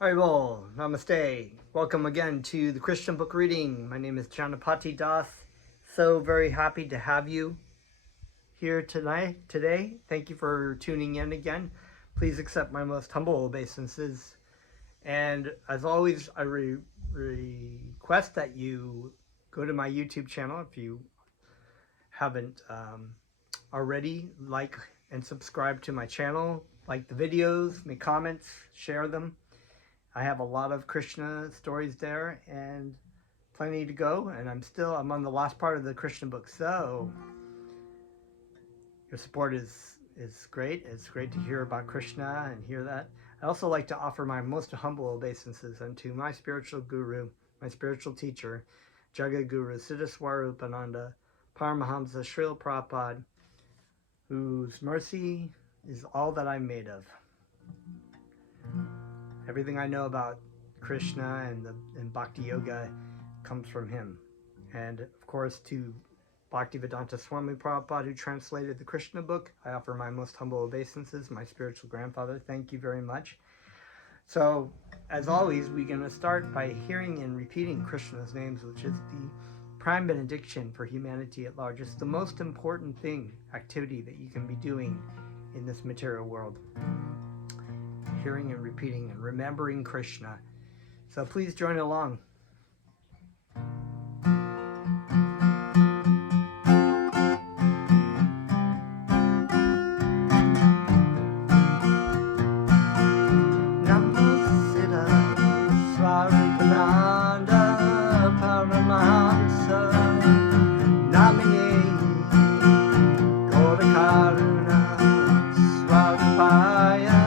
Haribol, Namaste. Welcome again to the Christian book reading. My name is Janapati Das. So very happy to have you here today. Thank you for tuning in again. Please accept my most humble obeisances. And as always, I request that you go to my YouTube channel if you haven't already. Like and subscribe to my channel. Like the videos, make comments, share them. I have a lot of Krishna stories there and plenty to go, and I'm on the last part of the Krishna book, so your support is great. It's great to hear about Krishna and hear that. I also like to offer my most humble obeisances unto my spiritual guru, my spiritual teacher, Jagadguru Siddhaswarupananda Paramahamsa Srila Prabhupada, whose mercy is all that I'm made of. Everything I know about Krishna and Bhakti Yoga comes from him. And of course, to Bhaktivedanta Swami Prabhupada, who translated the Krishna book, I offer my most humble obeisances, my spiritual grandfather. Thank you very much. So, as always, we're going to start by hearing and repeating Krishna's names, which is the prime benediction for humanity at large. It's the most important activity that you can be doing in this material world. Hearing and repeating and remembering Krishna. So please join along. Namo Siddha Swarupananda Paramahamsa Namine Gaurakaruna Swarupaya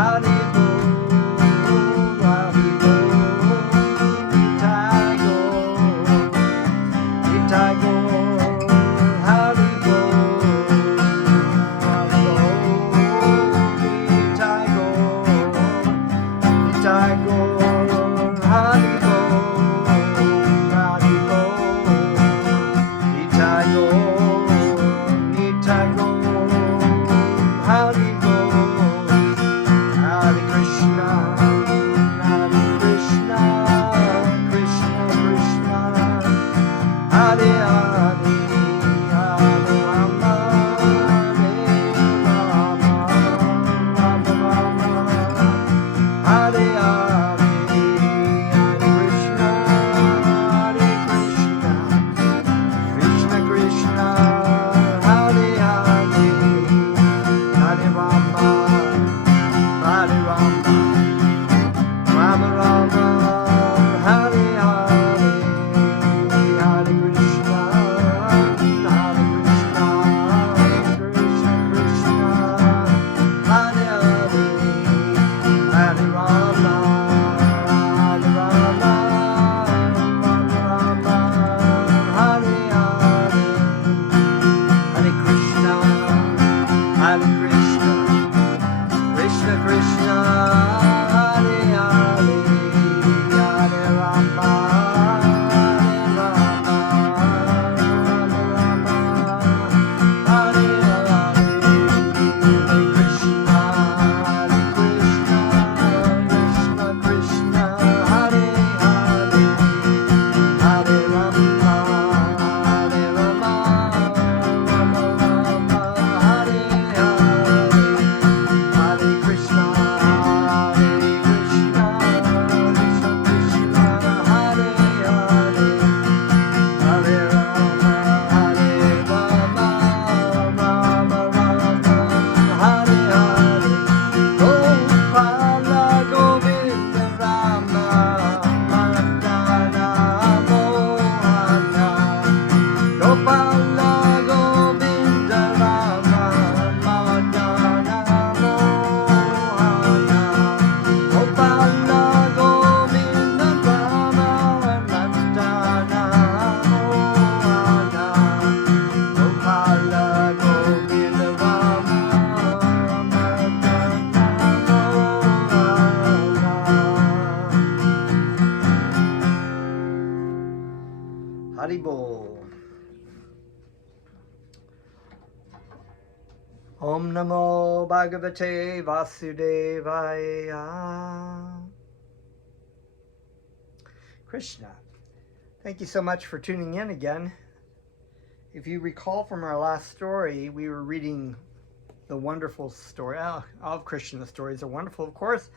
Hare Bible. Om Namo Bhagavate Vasudevaya. Krishna. Thank you so much for tuning in again. If you recall from our last story, we were reading the wonderful story. All of Krishna's stories are wonderful, of course,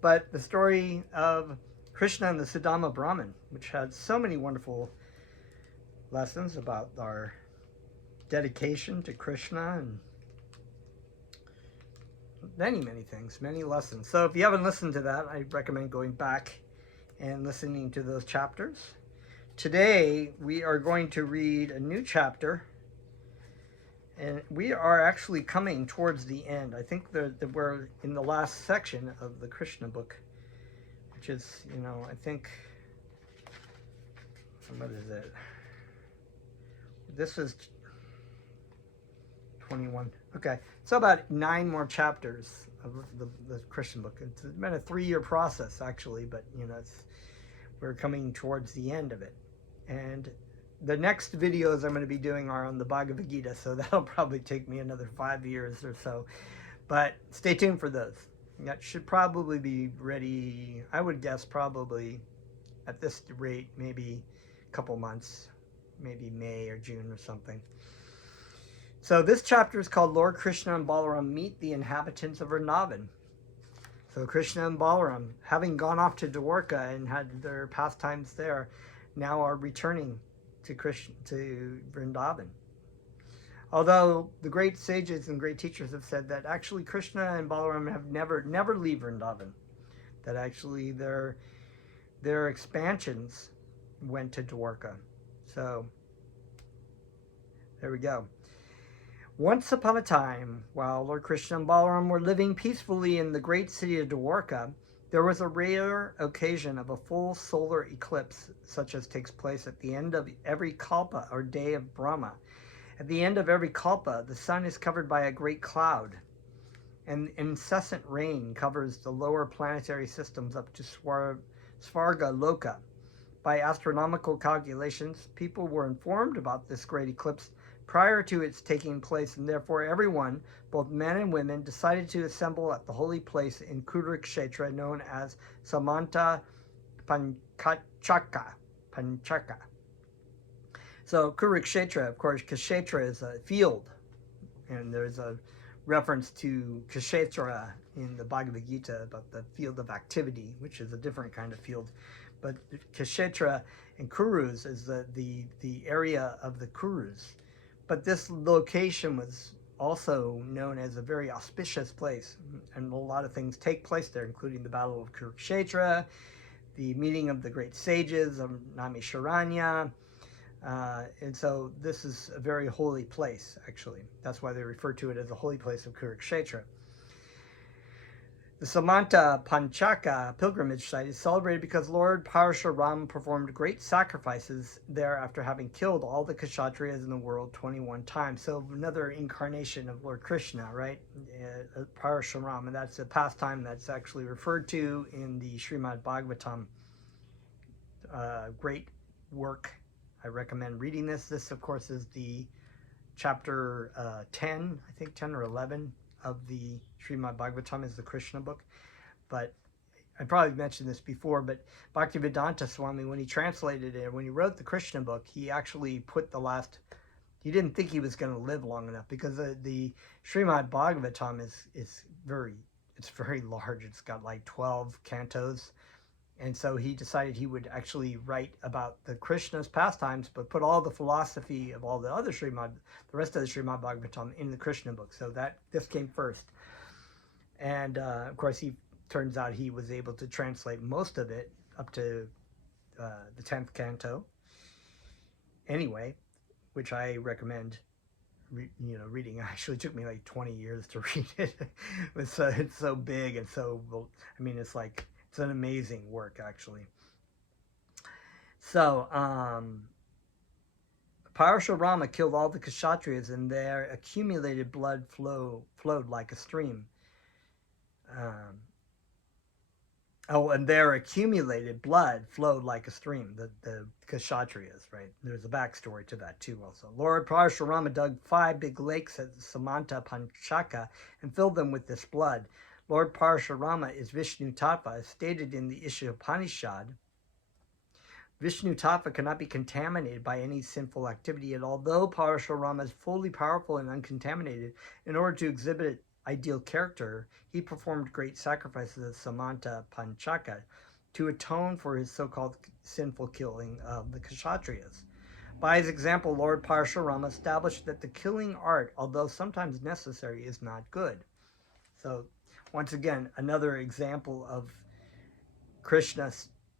but the story of Krishna and the Sudama Brahmin, which had so many wonderful lessons about our dedication to Krishna and many things, many lessons. So if you haven't listened to that, I recommend going back and listening to those chapters. Today, we are going to read a new chapter, and we are actually coming towards the end. I think that we're in the last section of the Krishna book, which is, I think, what is it? This is 21. Okay, so about 9 more chapters of the Christian book. It's been a 3-year process, actually, but, we're coming towards the end of it. And the next videos I'm going to be doing are on the Bhagavad Gita, so that'll probably take me another 5 years or so. But stay tuned for those. That should probably be ready, I would guess, probably at this rate, maybe a couple months, maybe May or June or something. So this chapter is called Lord Krishna and Balarama Meet the Inhabitants of Vrindavan. So Krishna and Balaram, having gone off to Dwarka and had their pastimes there, now are returning to Vrindavan. Although the great sages and great teachers have said that actually Krishna and Balaram have never leave Vrindavan. That actually their expansions went to Dwarka. So there we go. Once upon a time, while Lord Krishna and Balaram were living peacefully in the great city of Dwarka, there was a rare occasion of a full solar eclipse, such as takes place at the end of every kalpa, or day of Brahma. At the end of every kalpa, the sun is covered by a great cloud, and incessant rain covers the lower planetary systems up to Svarga Loka. By astronomical calculations, people were informed about this great eclipse prior to its taking place, and therefore everyone, both men and women, decided to assemble at the holy place in Kurukshetra known as Samanta Panchaka. So Kurukshetra, of course, Kshetra is a field, and there's a reference to Kshetra in the Bhagavad Gita about the field of activity, which is a different kind of field. But Kshetra and Kurus is the area of the Kurus. But this location was also known as a very auspicious place, and a lot of things take place there, including the Battle of Kurukshetra, the meeting of the great sages of Naimisharanya, and so this is a very holy place, actually. That's why they refer to it as the holy place of Kurukshetra. The Samanta Panchaka pilgrimage site is celebrated because Lord Parashuram performed great sacrifices there after having killed all the Kshatriyas in the world 21 times. So another incarnation of Lord Krishna, right? Parashuram, and that's a pastime that's actually referred to in the Srimad Bhagavatam. Great work. I recommend reading this. This, of course, is the chapter 10, I think 10 or 11 of the Srimad Bhagavatam is the Krishna book. But I probably mentioned this before, but Bhaktivedanta Swami, when he translated it, when he wrote the Krishna book, he actually put he didn't think he was going to live long enough, because the Srimad Bhagavatam is very large. It's got like 12 cantos. And so he decided he would actually write about the Krishna's pastimes, but put all the philosophy of all the rest of the Srimad Bhagavatam in the Krishna book. So this came first. And of course, turns out he was able to translate most of it up to the 10th canto. Anyway, which I recommend reading. It actually took me like 20 years to read it. It's so big and so, it's an amazing work, actually. So, Parashurama killed all the Kshatriyas, and their accumulated blood flowed like a stream. Oh, and their accumulated blood flowed like a stream, the Kshatriyas, right? There's a backstory to that too also. Lord Parashurama dug 5 big lakes at Samanta Panchaka and filled them with this blood. Lord Parashurama is Vishnu Tattva, as stated in the Ishopanishad. Vishnu Tattva cannot be contaminated by any sinful activity, and although Parashurama is fully powerful and uncontaminated, in order to exhibit ideal character, he performed great sacrifices at Samanta Panchaka to atone for his so-called sinful killing of the Kshatriyas. By his example, Lord Parashurama established that the killing art, although sometimes necessary, is not good. So, once again, another example of Krishna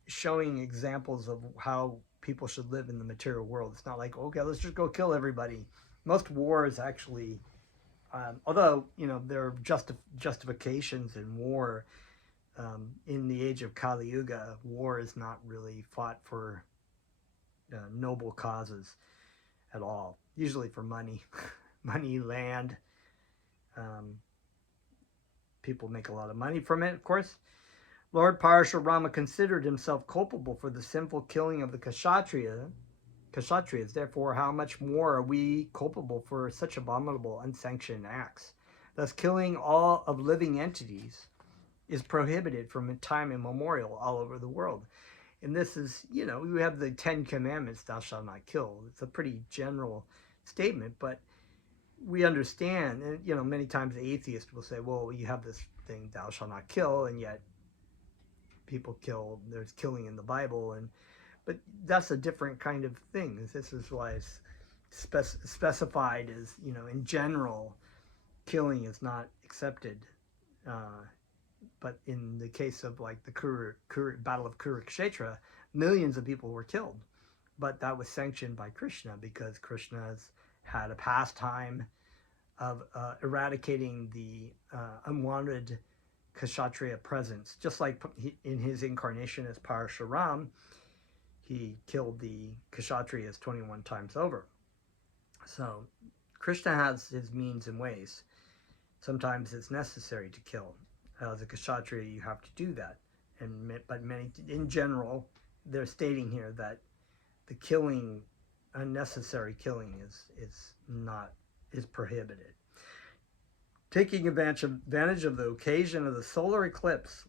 showing examples of how people should live in the material world. It's not like, okay, let's just go kill everybody. Most wars actually, although, there are justifications in war, in the age of Kali Yuga, war is not really fought for noble causes at all. Usually for money, money, land. People make a lot of money from it, of course. Lord Parashurama considered himself culpable for the sinful killing of the Kshatriyas. Therefore, how much more are we culpable for such abominable, unsanctioned acts? Thus, killing all of living entities is prohibited from time immemorial all over the world. And this is, we have the 10 Commandments, thou shalt not kill. It's a pretty general statement, but we understand, and, many times the atheist will say, well, you have this thing, thou shalt not kill, and yet people kill, there's killing in the Bible, but that's a different kind of thing. This is why it's specified as, in general, killing is not accepted. But in the case of like the Battle of Kurukshetra, millions of people were killed. But that was sanctioned by Krishna because Krishna's had a pastime of eradicating the unwanted Kshatriya presence. Just like in his incarnation as Parashuram, he killed the Kshatriyas 21 times over. So Krishna has his means and ways. Sometimes it's necessary to kill. As a Kshatriya, you have to do that. But in general, they're stating here that the killing, unnecessary killing, is prohibited. Taking advantage of the occasion of the solar eclipse,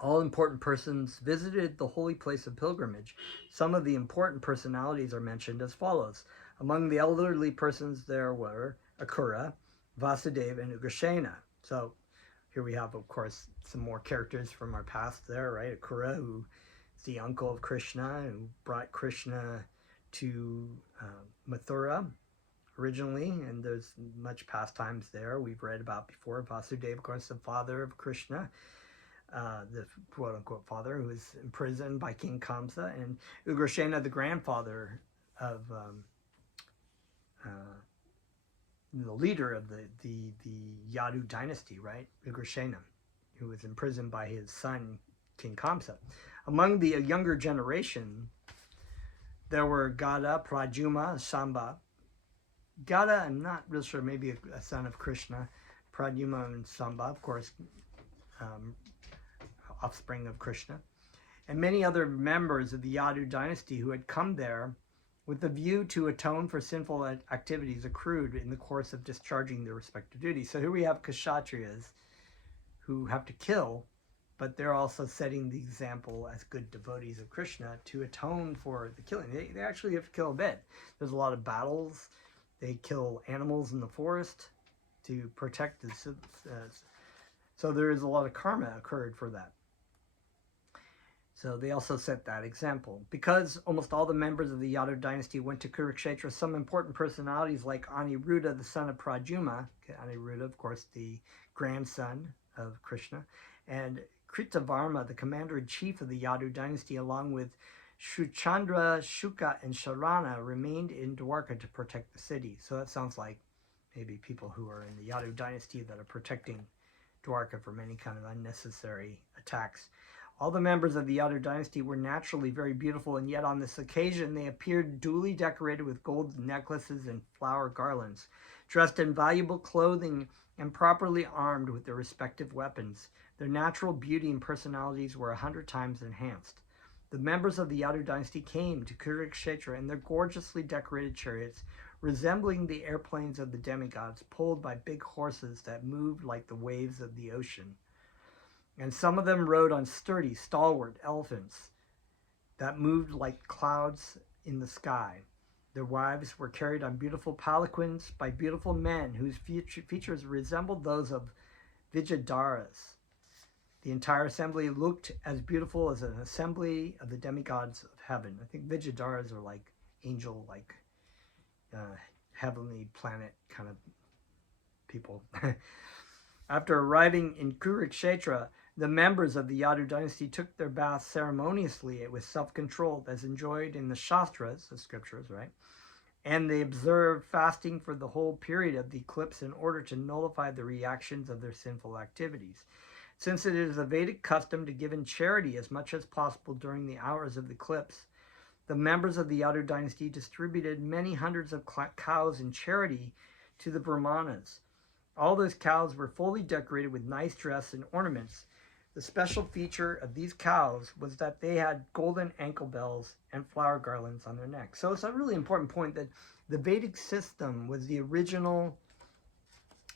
all important persons visited the holy place of pilgrimage. Some of the important personalities are mentioned as follows. Among the elderly persons there were Akura, Vasudeva, and Ugrasena. So here we have, of course, some more characters from our past there, right? Akura, who is the uncle of Krishna, who brought Krishna to Mathura originally, and there's much pastimes there we've read about before. Vasudeva, of course, the father of Krishna, the quote-unquote father, who was imprisoned by King Kamsa, and Ugrasena, the grandfather of the leader of the Yadu dynasty, right? Ugrasena, who was imprisoned by his son, King Kamsa. Among the younger generation, there were Gada, Pradyuma, Samba. Gada, I'm not real sure, maybe a son of Krishna. Pradyuma and Samba, of course, offspring of Krishna. And many other members of the Yadu dynasty who had come there with the view to atone for sinful activities accrued in the course of discharging their respective duties. So here we have Kshatriyas who have to kill, but they're also setting the example as good devotees of Krishna to atone for the killing. They actually have to kill a bit. There's a lot of battles. They kill animals in the forest to protect the so there is a lot of karma occurred for that. So they also set that example. Because almost all the members of the Yadu dynasty went to Kurukshetra, some important personalities like Aniruddha, the son of Pradyuma, Aniruddha, of course, the grandson of Krishna, and Kritavarma, the commander-in-chief of the Yadu dynasty, along with Shuchandra, Shuka, and Sharana, remained in Dwarka to protect the city. So that sounds like maybe people who are in the Yadu dynasty that are protecting Dwarka from any kind of unnecessary attacks. All the members of the Yadu dynasty were naturally very beautiful, and yet on this occasion they appeared duly decorated with gold necklaces and flower garlands, dressed in valuable clothing and properly armed with their respective weapons. Their natural beauty and personalities were 100 times enhanced. The members of the Yadu dynasty came to Kurukshetra in their gorgeously decorated chariots, resembling the airplanes of the demigods, pulled by big horses that moved like the waves of the ocean. And some of them rode on sturdy, stalwart elephants that moved like clouds in the sky. Their wives were carried on beautiful palanquins by beautiful men whose features resembled those of Vijayadaras. The entire assembly looked as beautiful as an assembly of the demigods of heaven. I think Vijayadaras are like angel, like heavenly planet kind of people. After arriving in Kurukshetra, the members of the Yadu dynasty took their baths ceremoniously with self-control as enjoyed in the Shastras, the scriptures, right? And they observed fasting for the whole period of the eclipse in order to nullify the reactions of their sinful activities. Since it is a Vedic custom to give in charity as much as possible during the hours of the eclipse, the members of the Yadu dynasty distributed many hundreds of cows in charity to the Brahmanas. All those cows were fully decorated with nice dress and ornaments. The special feature of these cows was that they had golden ankle bells and flower garlands on their necks. So it's a really important point that the Vedic system was the original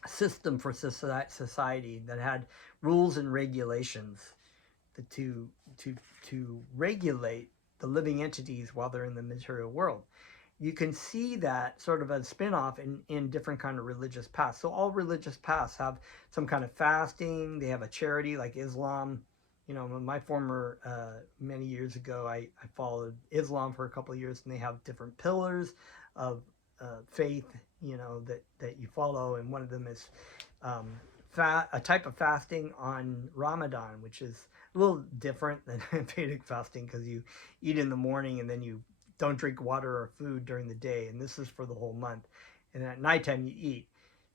system for society that had rules and regulations to regulate the living entities while they're in the material world. You can see that sort of a spin-off in different kind of religious paths. So all religious paths have some kind of fasting. They have a charity like Islam. You know, my former, many years ago, I followed Islam for a couple of years, and they have different pillars of faith, you know, that you follow. And one of them is a type of fasting on Ramadan, which is a little different than Vedic fasting because you eat in the morning and then you don't drink water or food during the day, and this is for the whole month. And at nighttime you eat.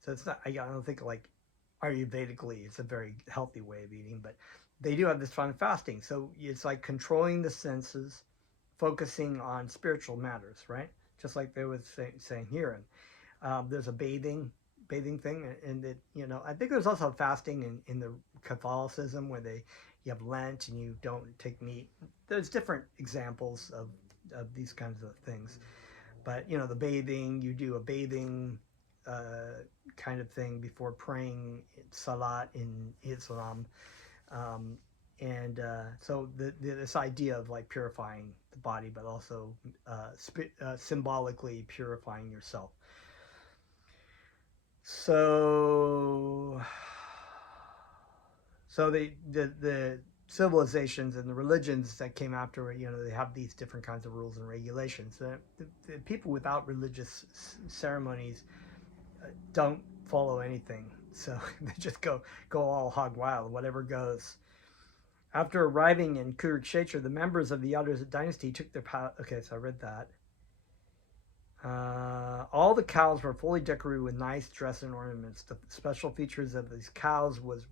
So it's not, I don't think like Ayurvedically it's a very healthy way of eating, but they do have this fun fasting. So it's like controlling the senses, focusing on spiritual matters, right? Just like they were saying here. And there's a bathing thing, and it, you know, I think there's also fasting in the Catholicism where you have Lent and you don't take meat. There's different examples of these kinds of things, but you know, the bathing, you do a bathing kind of thing before praying salat in Islam, and so this idea of like purifying the body, but also symbolically purifying yourself. So the civilizations and the religions that came after it, you know, they have these different kinds of rules and regulations. The people without religious ceremonies don't follow anything, so they just go all hog wild, whatever goes. After arriving in Kurukshetra, the members of the Yadu dynasty took their okay, so I read that. All the cows were fully decorated with nice dress and ornaments. The special features of these cows was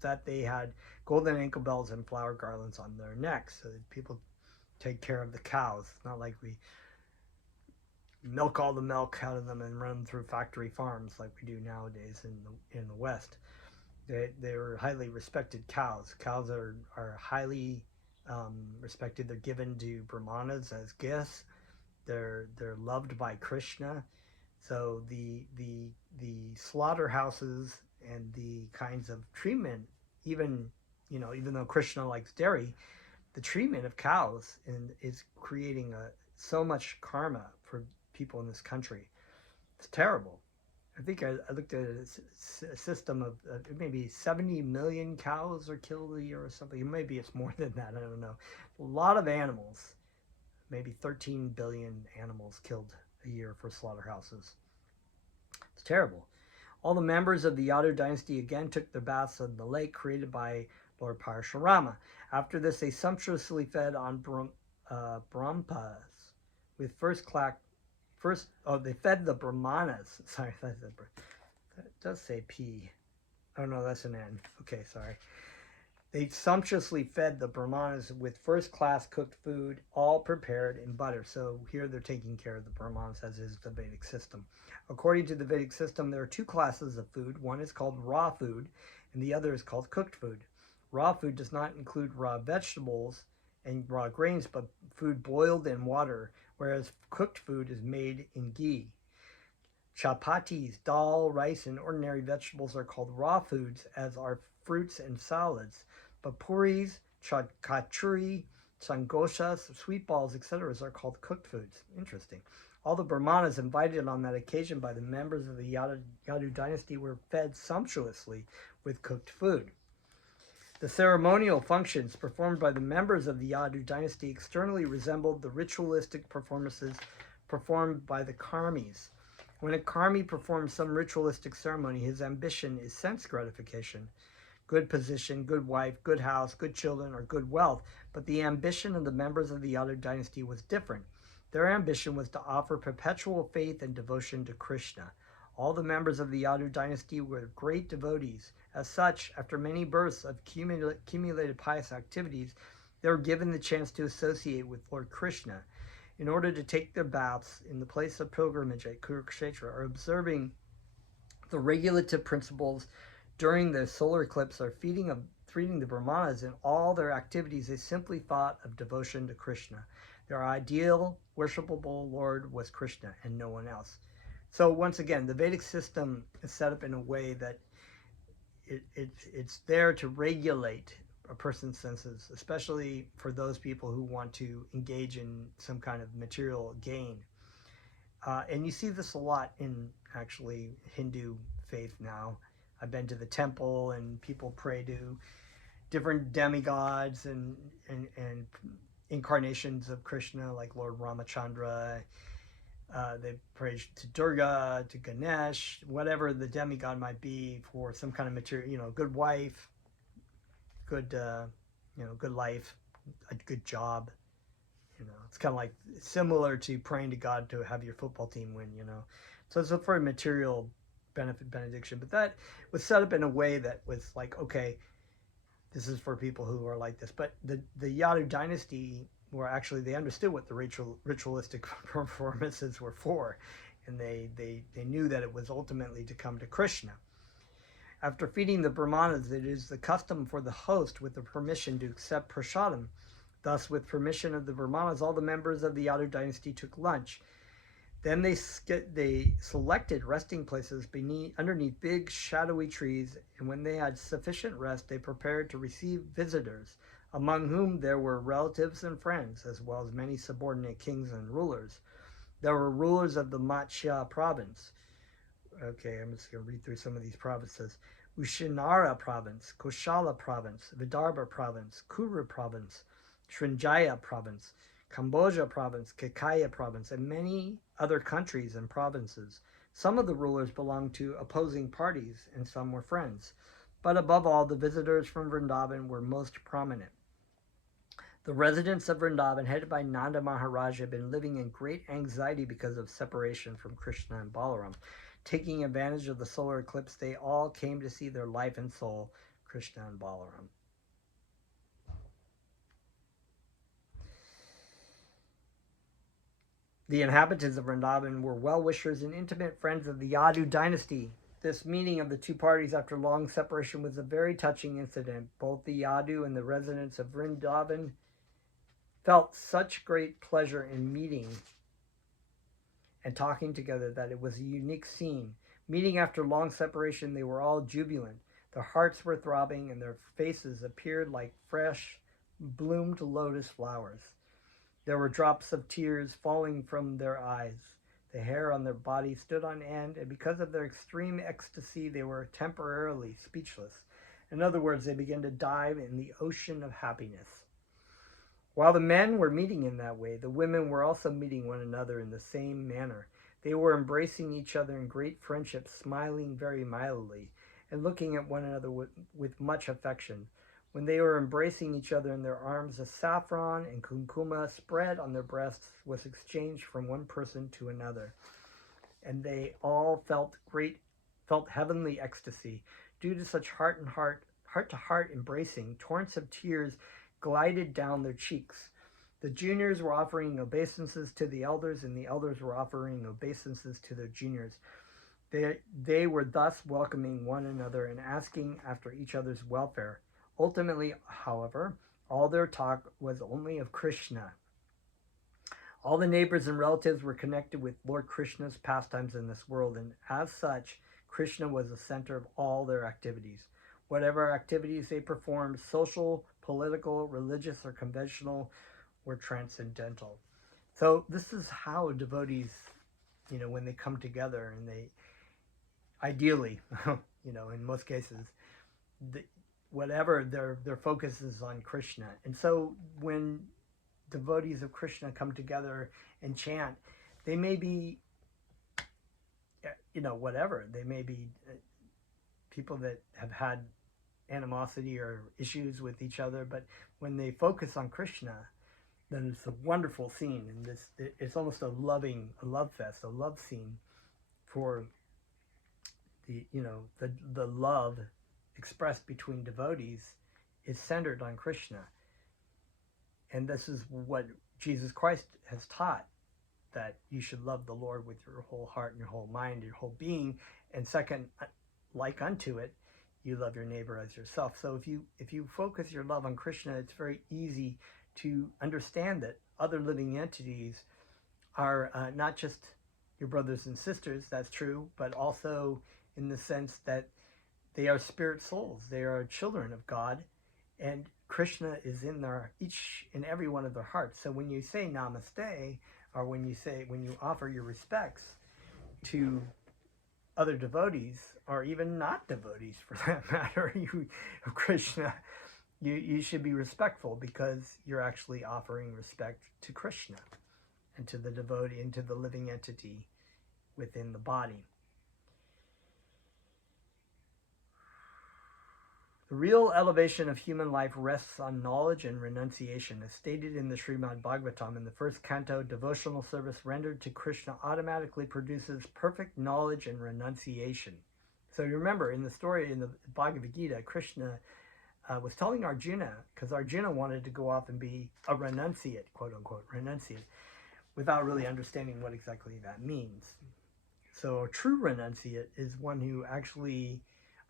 that they had golden ankle bells and flower garlands on their necks. So that people take care of the cows. It's not like we milk all the milk out of them and run them through factory farms like we do nowadays in the West. They were highly respected cows. Cows are highly respected. They're given to Brahmanas as gifts. They're loved by Krishna. So the slaughterhouses and the kinds of treatment, even though Krishna likes dairy, the treatment of cows is creating so much karma for people in this country. It's terrible. I think I looked at a system of maybe 70 million cows are killed a year or something. Maybe it's more than that. I don't know. A lot of animals. Maybe 13 billion animals killed a year for slaughterhouses. It's terrible. All the members of the Yadu dynasty again took their baths in the lake created by Lord Parashurama. After this, they sumptuously fed on brahmas with they fed the brahmanas. Sorry, that does say P. Oh no, that's an N. Okay, sorry. They sumptuously fed the Brahmanas with first-class cooked food, all prepared in butter. So here they're taking care of the Brahmanas, as is the Vedic system. According to the Vedic system, there are two classes of food. One is called raw food, and the other is called cooked food. Raw food does not include raw vegetables and raw grains, but food boiled in water, whereas cooked food is made in ghee. Chapatis, dal, rice, and ordinary vegetables are called raw foods, as are fruits and salads. But puris, kachuri, sangoshas, sweet balls, etc. are called cooked foods. Interesting. All the Brahmanas invited on that occasion by the members of the Yadu dynasty were fed sumptuously with cooked food. The ceremonial functions performed by the members of the Yadu dynasty externally resembled the ritualistic performances performed by the karmis. When a karmi performs some ritualistic ceremony, his ambition is sense gratification. Good position, good wife, good house, good children, or good wealth. But the ambition of the members of the Yadu dynasty was different. Their ambition was to offer perpetual faith and devotion to Krishna. All the members of the Yadu dynasty were great devotees. As such, after many births of accumulated pious activities, they were given the chance to associate with Lord Krishna. In order to take their baths in the place of pilgrimage at Kurukshetra, or observing the regulative principles during the solar eclipse, or feeding the Brahmanas in all their activities, they simply thought of devotion to Krishna. Their ideal, worshipable Lord was Krishna and no one else. So once again, the Vedic system is set up in a way that it's there to regulate a person's senses, especially for those people who want to engage in some kind of material gain. And you see this a lot in actually Hindu faith now. I've been to the temple and people pray to different demigods and incarnations of Krishna, like Lord Ramachandra. They pray to Durga, to Ganesh, whatever the demigod might be, for some kind of material, good wife, good, good life, a good job. It's kind of like similar to praying to God to have your football team win. So it's for a material benefit benediction, but that was set up in a way that was like, okay, this is for people who are like this. But the Yadu dynasty were actually, they understood what the ritualistic performances were for, and they knew that it was ultimately to come to Krishna. After feeding the Brahmanas, it is the custom for the host, with the permission, to accept prasadam. Thus, with permission of the Brahmanas, all the members of the Yadu dynasty took lunch. Then they selected resting places underneath big shadowy trees, and when they had sufficient rest, they prepared to receive visitors, among whom there were relatives and friends, as well as many subordinate kings and rulers. There were rulers of the Matsya province. Okay, I'm just going to read through some of these provinces. Ushinara province, Koshala province, Vidarbha province, Kuru province, Srinjaya province, Kamboja province, Kekaya province, and many other countries and provinces. Some of the rulers belonged to opposing parties, and some were friends. But above all, the visitors from Vrindavan were most prominent. The residents of Vrindavan, headed by Nanda Maharaj, had been living in great anxiety because of separation from Krishna and Balarama. Taking advantage of the solar eclipse, they all came to see their life and soul, Krishna and Balarama. The inhabitants of Vrindavan were well-wishers and intimate friends of the Yadu dynasty. This meeting of the two parties after long separation was a very touching incident. Both the Yadu and the residents of Vrindavan felt such great pleasure in meeting and talking together that it was a unique scene. Meeting after long separation, they were all jubilant. Their hearts were throbbing, and their faces appeared like fresh, bloomed lotus flowers. There were drops of tears falling from their eyes. The hair on their body stood on end, and because of their extreme ecstasy, they were temporarily speechless. In other words, they began to dive in the ocean of happiness. While the men were meeting in that way, the women were also meeting one another in the same manner. They were embracing each other in great friendship, smiling very mildly, and looking at one another with much affection. When they were embracing each other in their arms, the saffron and kumkuma spread on their breasts was exchanged from one person to another, and they all felt heavenly ecstasy. Due to such heart heart embracing. Torrents of tears glided down their cheeks. The juniors were offering obeisances to the elders, and the elders were offering obeisances to their juniors. They were thus welcoming one another and asking after each other's welfare. Ultimately, however, all their talk was only of Krishna. All the neighbors and relatives were connected with Lord Krishna's pastimes in this world, and as such, Krishna was the center of all their activities. Whatever activities they performed, social, political, religious, or conventional, were transcendental. So this is how devotees, when they come together, and they ideally, in most cases, whatever their focus is on Krishna. And so when devotees of Krishna come together and chant, they may be, whatever. They may be people that have had animosity or issues with each other, but when they focus on Krishna, then it's a wonderful scene, and it's almost a love fest, a love scene for the love expressed between devotees is centered on Krishna. And this is what Jesus Christ has taught, that you should love the Lord with your whole heart and your whole mind, your whole being. And second, like unto it, you love your neighbor as yourself. So if you focus your love on Krishna, it's very easy to understand that other living entities are not just your brothers and sisters, that's true, but also in the sense that they are spirit souls. They are children of God, and Krishna is in each and every one of their hearts. So when you say namaste, or when you offer your respects to other devotees, or even not devotees for that matter, of Krishna, you should be respectful, because you're actually offering respect to Krishna and to the devotee and to the living entity within the body. The real elevation of human life rests on knowledge and renunciation. As stated in the Srimad Bhagavatam in the first canto, devotional service rendered to Krishna automatically produces perfect knowledge and renunciation. So you remember in the story in the Bhagavad Gita, Krishna was telling Arjuna, because Arjuna wanted to go off and be a renunciate, quote unquote, renunciate, without really understanding what exactly that means. So a true renunciate is one who actually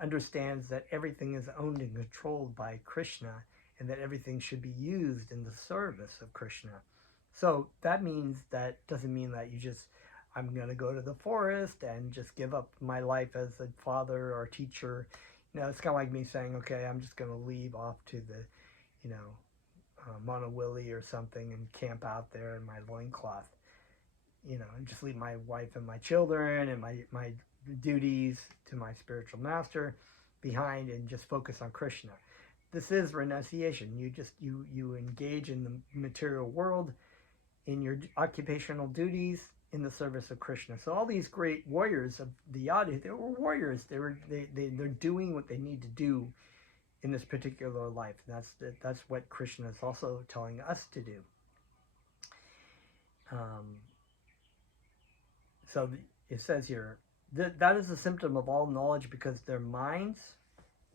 understands that everything is owned and controlled by Krishna, and that everything should be used in the service of Krishna. So that doesn't mean that I'm going to go to the forest and just give up my life as a father or teacher. It's kind of like me saying, okay, I'm just going to leave off to the, Monowilly or something and camp out there in my loincloth, and just leave my wife and my children and my duties to my spiritual master behind and just focus on Krishna. This is renunciation. You engage in the material world, in your occupational duties, in the service of Krishna. So all these great warriors of the Yadu, they were warriors. They're doing what they need to do in this particular life. That's what Krishna is also telling us to do. So it says here, that is a symptom of all knowledge, because their minds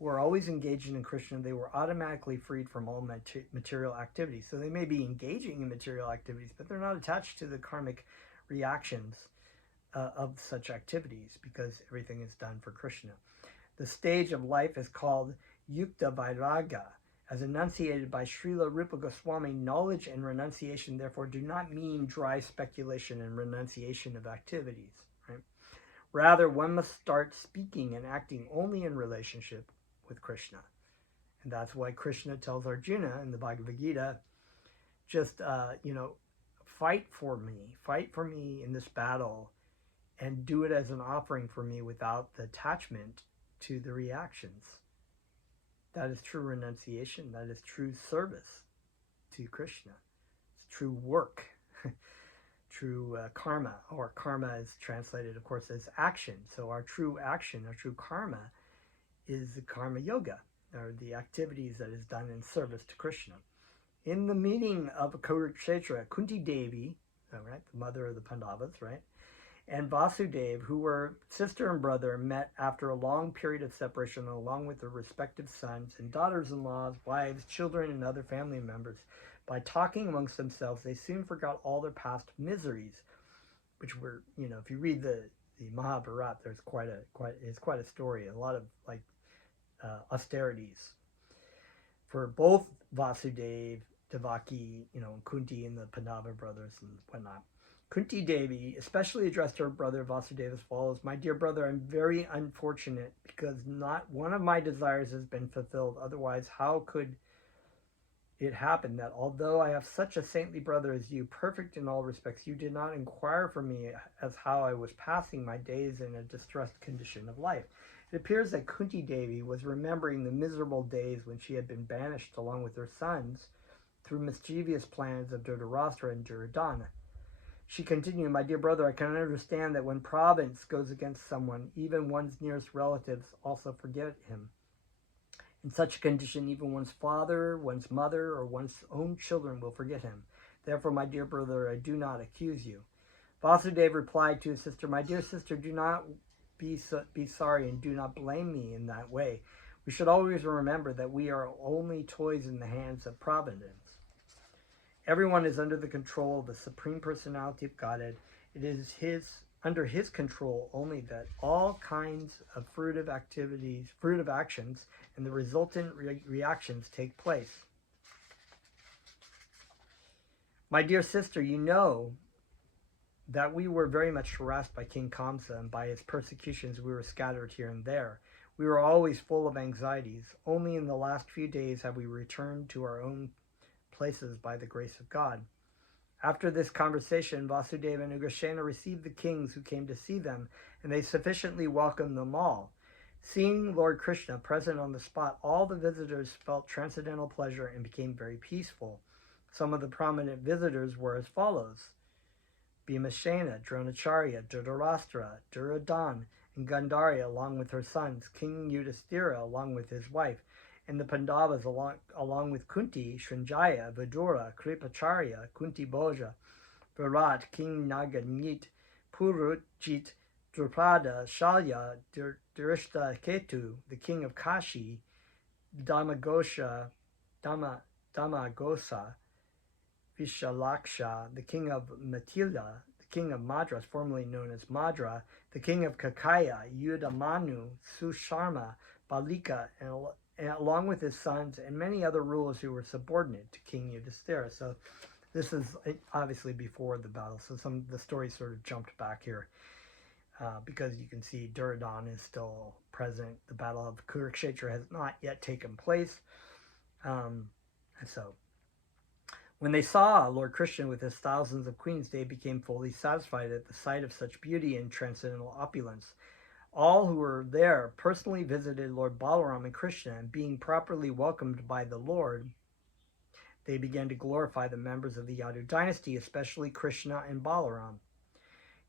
were always engaging in Krishna. They were automatically freed from all material activities. So they may be engaging in material activities, but they're not attached to the karmic reactions of such activities, because everything is done for Krishna. The stage of life is called Yukta Vairaga. As enunciated by Srila Rupa Goswami, knowledge and renunciation therefore do not mean dry speculation and renunciation of activities. Right? Rather, one must start speaking and acting only in relationship with Krishna. And that's why Krishna tells Arjuna in the Bhagavad Gita, just, fight for me in this battle, and do it as an offering for me without the attachment to the reactions. That is true renunciation. That is true service to Krishna. It's true work. True karma, or karma is translated, of course, as action. So our true action, our true karma, is the karma yoga, or the activities that is done in service to Krishna. In the meeting of Kurukshetra, Kunti Devi, right, the mother of the Pandavas, right, and Vasudeva, who were sister and brother, met after a long period of separation along with their respective sons and daughters-in-laws, wives, children, and other family members. By talking amongst themselves, they soon forgot all their past miseries, which were, if you read the Mahabharata, there's quite a story, a lot of austerities for both Vasudeva, Devaki, Kunti and the Pandava brothers and whatnot. Kunti Devi especially addressed her brother Vasudeva as follows: "My dear brother, I'm very unfortunate because not one of my desires has been fulfilled. Otherwise, how could it happen that although I have such a saintly brother as you, perfect in all respects, you did not inquire for me as how I was passing my days in a distressed condition of life?" It appears that Kunti Devi was remembering the miserable days when she had been banished along with her sons through mischievous plans of Dhritarashtra and Duryodhana. She continued, "My dear brother, I can understand that when province goes against someone, even one's nearest relatives also forget him. In such a condition, even one's father, one's mother, or one's own children will forget him. Therefore, my dear brother, I do not accuse you." Vasudeva replied to his sister, "My dear sister, do not be sorry and do not blame me in that way. We should always remember that we are only toys in the hands of Providence. Everyone is under the control of the Supreme Personality of Godhead. It is under his control only that all kinds of fruitive actions, and the resultant reactions take place. My dear sister, you know that we were very much harassed by King Kamsa, and by his persecutions we were scattered here and there. We were always full of anxieties. Only in the last few days have we returned to our own places by the grace of God." After this conversation, Vasudeva and Ugrasena received the kings who came to see them, and they sufficiently welcomed them all. Seeing Lord Krishna present on the spot, all the visitors felt transcendental pleasure and became very peaceful. Some of the prominent visitors were as follows: Bhimasena, Dronacharya, Dhritarashtra, Duryodhana, and Gandhari along with her sons, King Yudhishthira along with his wife, and the Pandavas along with Kunti, Srinjaya, Vidura, Kripacharya, Kunti Bhoja, Virat, King Naganyit, Purujit, Drupada, Shalya, Dhrishtaketu, the king of Kashi, Damagosa, Vishalaksha, the king of Matila, the king of Madras, formerly known as Madra, the king of Kakaya, Yudhamanu, Susharma, Balika, and along with his sons and many other rulers who were subordinate to King Yudhishthira. So this is obviously before the battle. So some of the stories sort of jumped back here because you can see Duryodhana is still present. The battle of Kurukshetra has not yet taken place. And so when they saw Lord Krishna with his thousands of queens, they became fully satisfied at the sight of such beauty and transcendental opulence. All who were there personally visited Lord Balarama and Krishna, and being properly welcomed by the Lord, they began to glorify the members of the Yadu dynasty, especially Krishna and Balaram.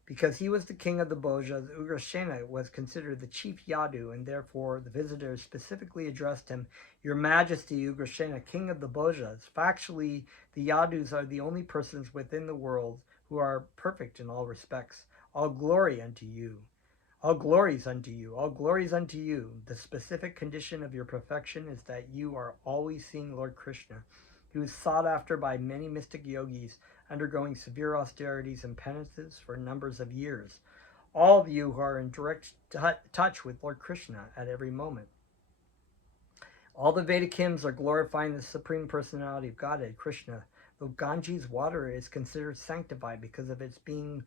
Because he was the king of the Bhojas, Ugrasena was considered the chief Yadu, and therefore the visitors specifically addressed him, "Your Majesty, Ugrasena, king of the Bhojas." Factually, the Yadus are the only persons within the world who are perfect in all respects. All glory unto you. All glories unto you. All glories unto you. The specific condition of your perfection is that you are always seeing Lord Krishna, who is sought after by many mystic yogis, undergoing severe austerities and penances for numbers of years. All of you who are in direct touch with Lord Krishna at every moment. All the Vedic hymns are glorifying the Supreme Personality of Godhead, Krishna. Though Ganges water is considered sanctified because of its being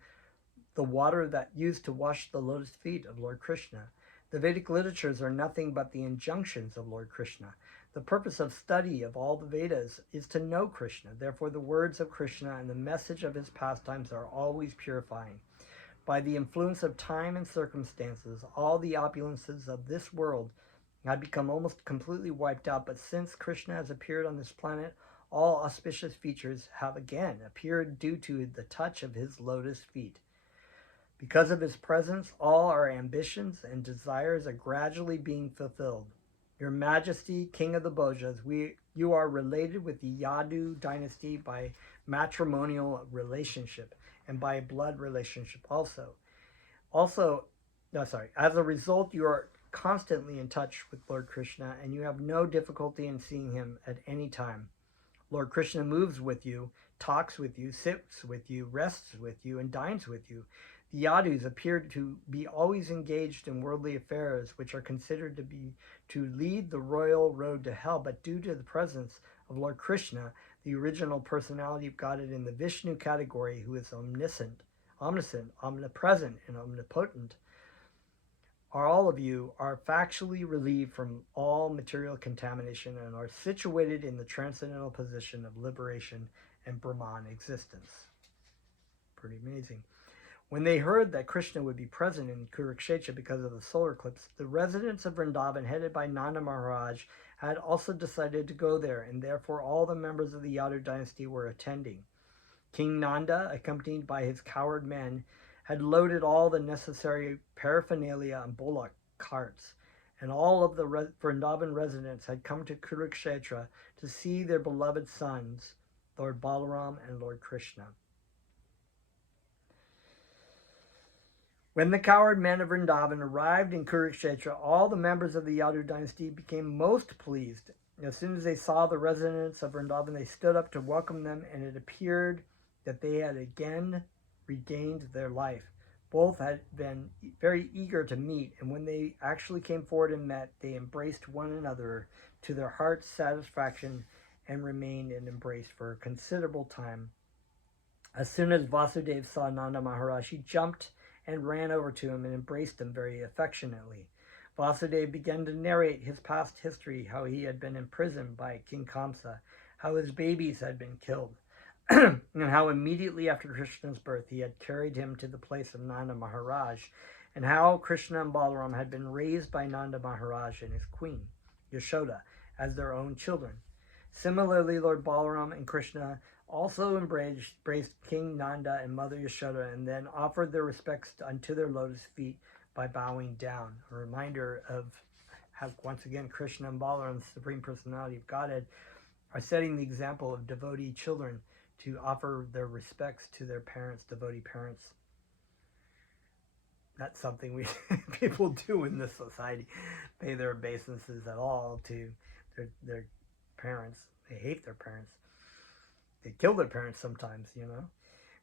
the water that used to wash the lotus feet of Lord Krishna. The Vedic literatures are nothing but the injunctions of Lord Krishna. The purpose of study of all the Vedas is to know Krishna. Therefore, the words of Krishna and the message of his pastimes are always purifying. By the influence of time and circumstances, all the opulences of this world have become almost completely wiped out. But since Krishna has appeared on this planet, all auspicious features have again appeared due to the touch of his lotus feet. Because of his presence, all our ambitions and desires are gradually being fulfilled. Your Majesty, King of the Bhojas, you are related with the Yadu dynasty by matrimonial relationship and by blood relationship also. Also, no, sorry. As a result, you are constantly in touch with Lord Krishna, and you have no difficulty in seeing him at any time. Lord Krishna moves with you, talks with you, sits with you, rests with you, and dines with you. The Yadus appear to be always engaged in worldly affairs, which are considered to lead the royal road to hell, but due to the presence of Lord Krishna, the original personality of Godhead in the Vishnu category, who is omniscient, omnipresent, and omnipotent, all of you are factually relieved from all material contamination and are situated in the transcendental position of liberation and Brahman existence. Pretty amazing. When they heard that Krishna would be present in Kurukshetra because of the solar eclipse, the residents of Vrindavan, headed by Nanda Maharaj, had also decided to go there, and therefore all the members of the Yadu dynasty were attending. King Nanda, accompanied by his coward men, had loaded all the necessary paraphernalia on bullock carts, and all of the Vrindavan residents had come to Kurukshetra to see their beloved sons, Lord Balaram and Lord Krishna. When the coward men of Vrindavan arrived in Kurukshetra, all the members of the Yadu dynasty became most pleased. As soon as they saw the residents of Vrindavan, they stood up to welcome them, and it appeared that they had again regained their life. Both had been very eager to meet, and when they actually came forward and met, they embraced one another to their heart's satisfaction and remained in embrace for a considerable time. As soon as Vasudeva saw Nanda Maharaj, he jumped and ran over to him and embraced him very affectionately. Vasudeva began to narrate his past history, how he had been imprisoned by King Kamsa, how his babies had been killed, and how immediately after Krishna's birth he had carried him to the place of Nanda Maharaj, and how Krishna and Balaram had been raised by Nanda Maharaj and his queen, Yashoda, as their own children. Similarly, Lord Balaram and Krishna also embraced King Nanda and Mother Yashoda, and then offered their respects unto their lotus feet by bowing down. A reminder of how, once again, Krishna and Balaram, the Supreme Personality of Godhead, are setting the example of devotee children to offer their respects to their parents, devotee parents. That's something we people do in this society, pay their obeisances at all to their parents. They hate their parents. They kill their parents sometimes,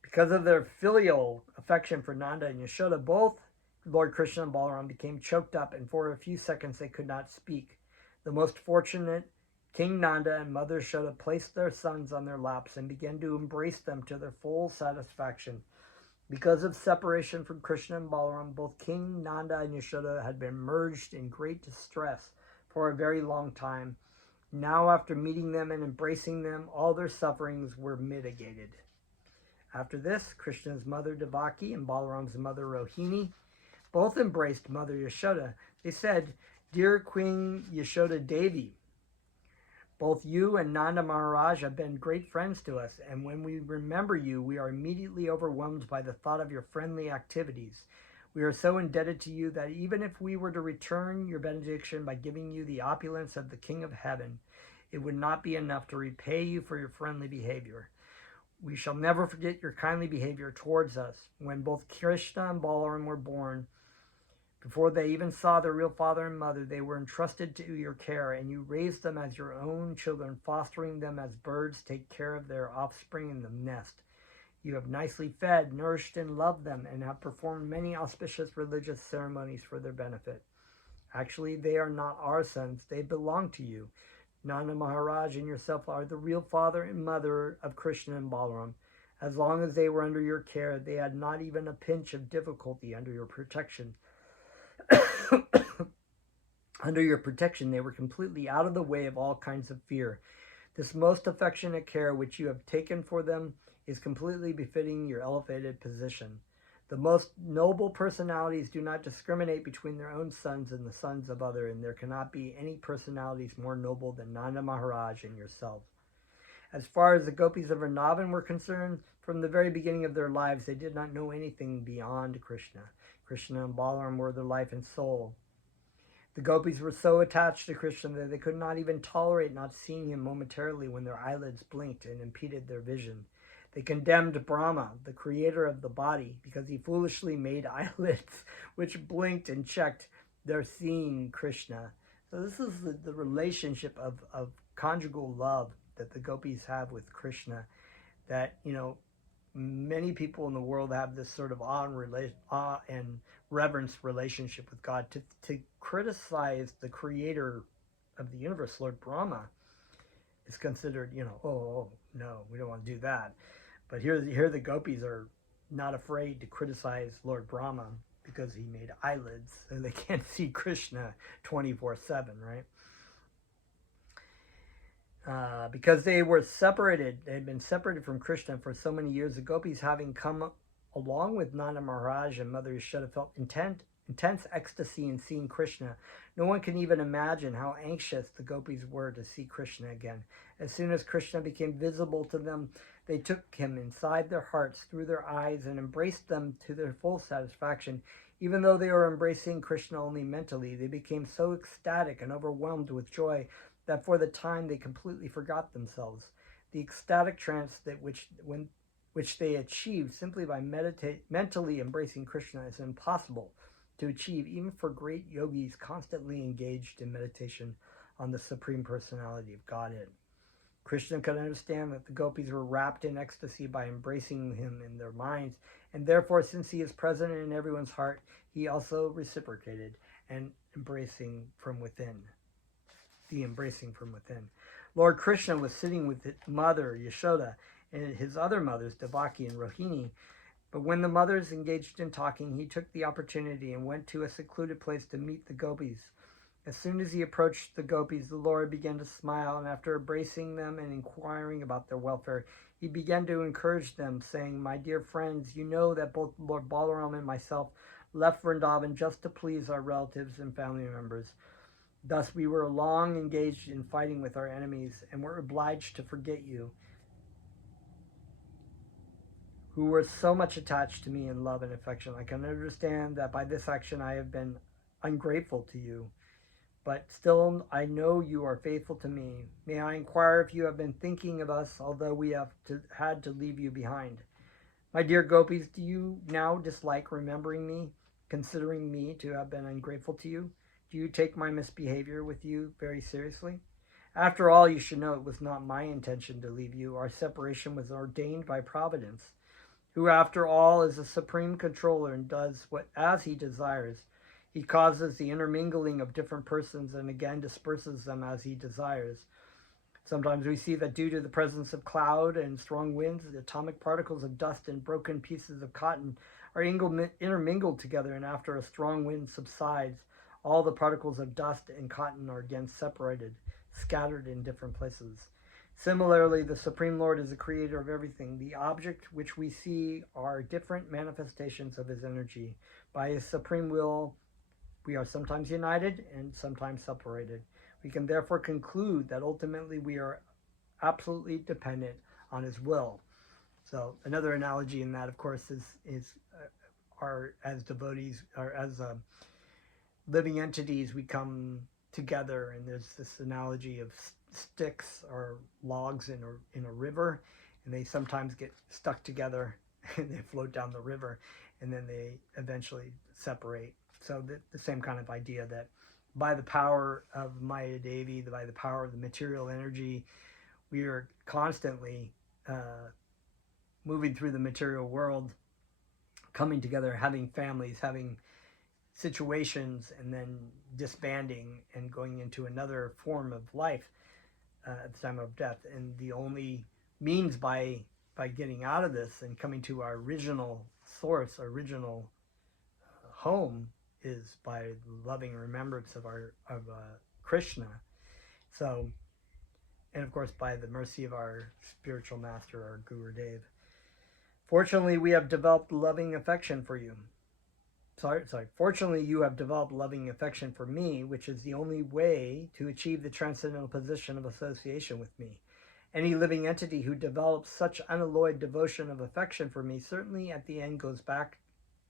Because of their filial affection for Nanda and Yashoda, both Lord Krishna and Balaram became choked up, and for a few seconds they could not speak. The most fortunate King Nanda and Mother Yashoda placed their sons on their laps and began to embrace them to their full satisfaction. Because of separation from Krishna and Balaram, both King Nanda and Yashoda had been merged in great distress for a very long time. Now, after meeting them and embracing them, all their sufferings were mitigated. After this, Krishna's mother Devaki and Balaram's mother Rohini both embraced Mother Yashoda. They said, "Dear Queen Yashoda Devi, both you and Nanda Maharaj have been great friends to us, and when we remember you, we are immediately overwhelmed by the thought of your friendly activities. We are so indebted to you that even if we were to return your benediction by giving you the opulence of the King of Heaven, it would not be enough to repay you for your friendly behavior. We shall never forget your kindly behavior towards us. When both Krishna and Balaram were born, before they even saw their real father and mother, they were entrusted to your care, and you raised them as your own children, fostering them as birds take care of their offspring in the nest. You have nicely fed, nourished, and loved them, and have performed many auspicious religious ceremonies for their benefit. Actually, they are not our sons. They belong to you. Nanda Maharaj and yourself are the real father and mother of Krishna and Balaram. As long as they were under your care, they had not even a pinch of difficulty under your protection. Under your protection, they were completely out of the way of all kinds of fear. This most affectionate care which you have taken for them is completely befitting your elevated position. The most noble personalities do not discriminate between their own sons and the sons of others, and there cannot be any personalities more noble than Nanda Maharaj and yourself. As far as the gopis of Vrindavan were concerned, from the very beginning of their lives, they did not know anything beyond Krishna. Krishna and Balaram were their life and soul. The gopis were so attached to Krishna that they could not even tolerate not seeing him momentarily when their eyelids blinked and impeded their vision. They condemned Brahma, the creator of the body, because he foolishly made eyelids which blinked and checked their seeing Krishna. So this is the relationship of conjugal love that the gopis have with Krishna, that, many people in the world have this sort of awe and reverence relationship with God. To criticize the creator of the universe, Lord Brahma, is considered, oh, no, we don't want to do that. But here the gopis are not afraid to criticize Lord Brahma because he made eyelids and they can't see Krishna 24/7, right? Because they were separated, they had been separated from Krishna for so many years, the gopis, having come along with Nanda Maharaj and Mother Yashoda, felt intense ecstasy in seeing Krishna. No one can even imagine how anxious the gopis were to see Krishna again. As soon as Krishna became visible to them, they took him inside their hearts, through their eyes, and embraced them to their full satisfaction. Even though they were embracing Krishna only mentally, they became so ecstatic and overwhelmed with joy that for the time they completely forgot themselves. The ecstatic trance which they achieved simply by mentally embracing Krishna is impossible to achieve even for great yogis constantly engaged in meditation on the Supreme Personality of Godhead. Krishna could understand that the gopis were wrapped in ecstasy by embracing him in their minds, and therefore, since he is present in everyone's heart, he also reciprocated and embracing from within. The embracing from within. Lord Krishna was sitting with his mother, Yashoda, and his other mothers, Devaki and Rohini. But when the mothers engaged in talking, he took the opportunity and went to a secluded place to meet the gopis. As soon as he approached the gopis, the Lord began to smile, and after embracing them and inquiring about their welfare, he began to encourage them, saying, "My dear friends, you know that both Lord Balarama and myself left Vrindavan just to please our relatives and family members. Thus we were long engaged in fighting with our enemies, and were obliged to forget you, who were so much attached to me in love and affection. I can understand that by this action I have been ungrateful to you, but still I know you are faithful to me. May I inquire if you have been thinking of us, although we have had to leave you behind? My dear gopis, do you now dislike remembering me, considering me to have been ungrateful to you? Do you take my misbehavior with you very seriously? After all, you should know it was not my intention to leave you. Our separation was ordained by Providence, who after all is a supreme controller and does what as he desires. He causes the intermingling of different persons and again disperses them as he desires. Sometimes we see that due to the presence of cloud and strong winds, the atomic particles of dust and broken pieces of cotton are intermingled together, and after a strong wind subsides, all the particles of dust and cotton are again separated, scattered in different places. Similarly, the Supreme Lord is the creator of everything. The object which we see are different manifestations of his energy. By his supreme will, we are sometimes united and sometimes separated. We can therefore conclude that ultimately we are absolutely dependent on his will. So another analogy in that, of course, is our as devotees or as living entities, we come together, and there's this analogy of sticks or logs in a river, and they sometimes get stuck together and they float down the river, and then they eventually separate. So the same kind of idea that by the power of Maya Devi, by the power of the material energy, we are constantly moving through the material world, coming together, having families, having situations, and then disbanding and going into another form of life at the time of death. And the only means by getting out of this and coming to our original source, our original home, is by loving remembrance of Krishna. So, and of course by the mercy of our spiritual master, our Guru Dev. Fortunately, we have developed loving affection for you. Fortunately, you have developed loving affection for me, which is the only way to achieve the transcendental position of association with me. Any living entity who develops such unalloyed devotion of affection for me certainly at the end goes back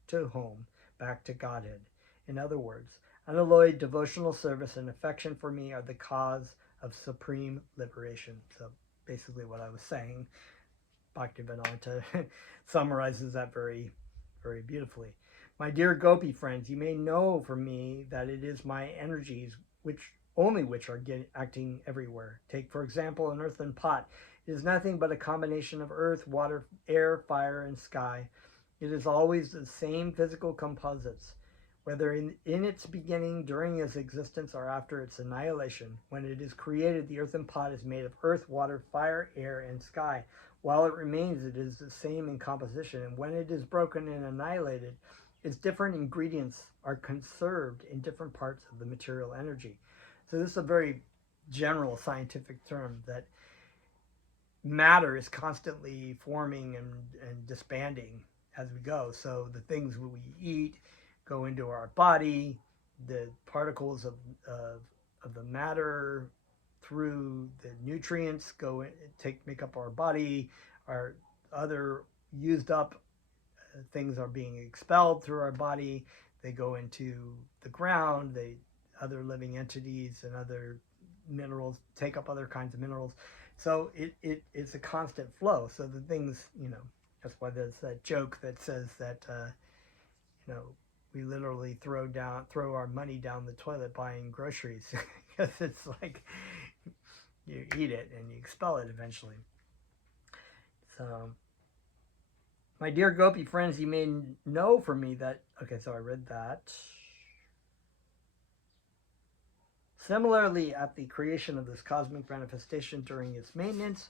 to home, back to Godhead. In other words, unalloyed devotional service and affection for me are the cause of supreme liberation. So basically what I was saying, Bhaktivedanta summarizes that very, very beautifully. My dear Gopi friends, you may know from me that it is my energies which are acting everywhere. Take, for example, an earthen pot. It is nothing but a combination of earth, water, air, fire, and sky. It is always the same physical composites, whether in its beginning, during its existence, or after its annihilation. When it is created, the earthen pot is made of earth, water, fire, air, and sky. While it remains, it is the same in composition, and when it is broken and annihilated, its different ingredients are conserved in different parts of the material energy. So this is a very general scientific term that matter is constantly forming and disbanding as we go. So the things we eat go into our body, the particles of the matter through the nutrients make up our body, our other used up things are being expelled through our body. They go into the ground. Other living entities and other minerals take up other kinds of minerals. So it's a constant flow. So the things, that's why there's that joke that says that, we literally throw our money down the toilet buying groceries, because it's like you eat it and you expel it eventually. So, my dear Gopi friends, you may know from me that, okay, so I read that. Similarly, at the creation of this cosmic manifestation during its maintenance